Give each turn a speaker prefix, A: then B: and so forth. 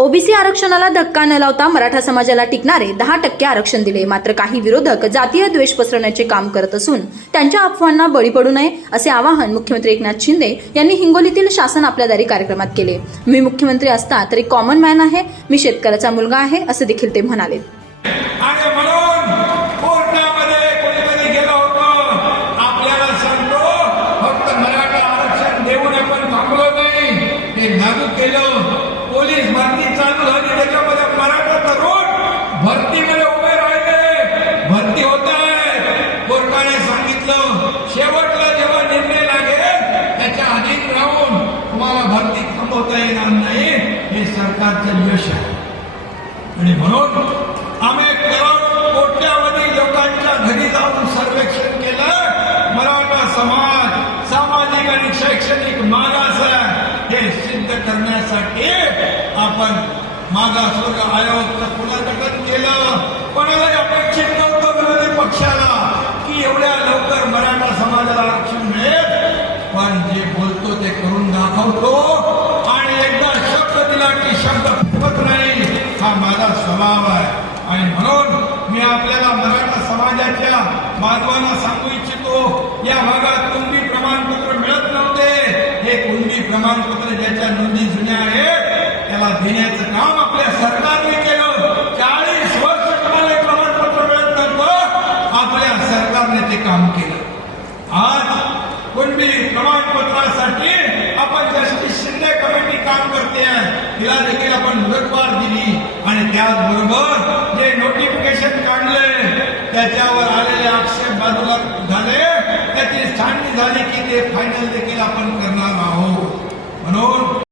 A: OBC आरक्षणाला धक्का न लावता मराठा समाजाला टिकणारे दहा टक्के आरक्षण दिले. मात्र काही विरोधक जातीय द्वेष पसरवण्याचे काम करत असून त्यांच्या अफवांना बळी पडू नये असे आवाहन मुख्यमंत्री एकनाथ शिंदे यांनी हिंगोलीतील शासन आपल्या दारी कार्यक्रमात केले. मी मुख्यमंत्री असता तरी कॉमन मॅन आहे मी शेतकऱ्याचा मुलगा आहे असे देखील ते म्हणाले.
B: केलं पोलीस भरती चालू झाली त्याच्यामध्ये मराठा तरुण भरतीमध्ये उभे राहिले. भरती होत आहे. कोर्टाने सांगितलं शेवटला जेव्हा निर्णय लागेल त्याच्या अधीन राहून तुम्हाला भरती थांबवता येणार नाही हे सरकारचं यश आहे. आणि म्हणून आम्ही कोट्यावधी लोकांच्या घरी जाऊन सर्वेक्षण केलं. मराठा समाज सामाजिक आणि शैक्षणिक मागास हे सिद्ध करण्यासाठी आपण माझा मागासवर्ग आयोग पुनर्गठन केलं? कोणालाही अपेक्षित नव्हतं विरोधी पक्षाला की एवढ्या लवकर मराठा समाजाला आरक्षण मिळेल? पण जे बोलतो ते करून दाखवतो. आणि एकदा शब्द दिला की शब्द फुटत नाही हा माझा स्वभाव आहे. आणि म्हणून मी आपल्याला मराठा समाजाच्या मानवांना सांगू इच्छितो या भागात कुणबी प्रमाणपत्र मिळत नव्हते. हे कुणबी प्रमाणपत्र ज्याच्या नोंदी जुन्या आहेत त्याला देण्याचं काम आपल्या सरकारने केलं चाळीस वर्ष तुम्हाला प्रमाणपत्र मिळत नव्हतं आपल्या सरकारने ते काम केलं. आज कुणबी प्रमाणपत्रासाठी आपण जस्टिस शिंदे कमिटी काम करते आहे तिला देखील आपण मुदतवाढ दिली. आणि त्याचबरोबर जे नोटिफिकेशन काढले त्याच्यावर आलेले आक्षेप बाजूला झाले त्याची छाननी झाली की ते फायनल देखील आपण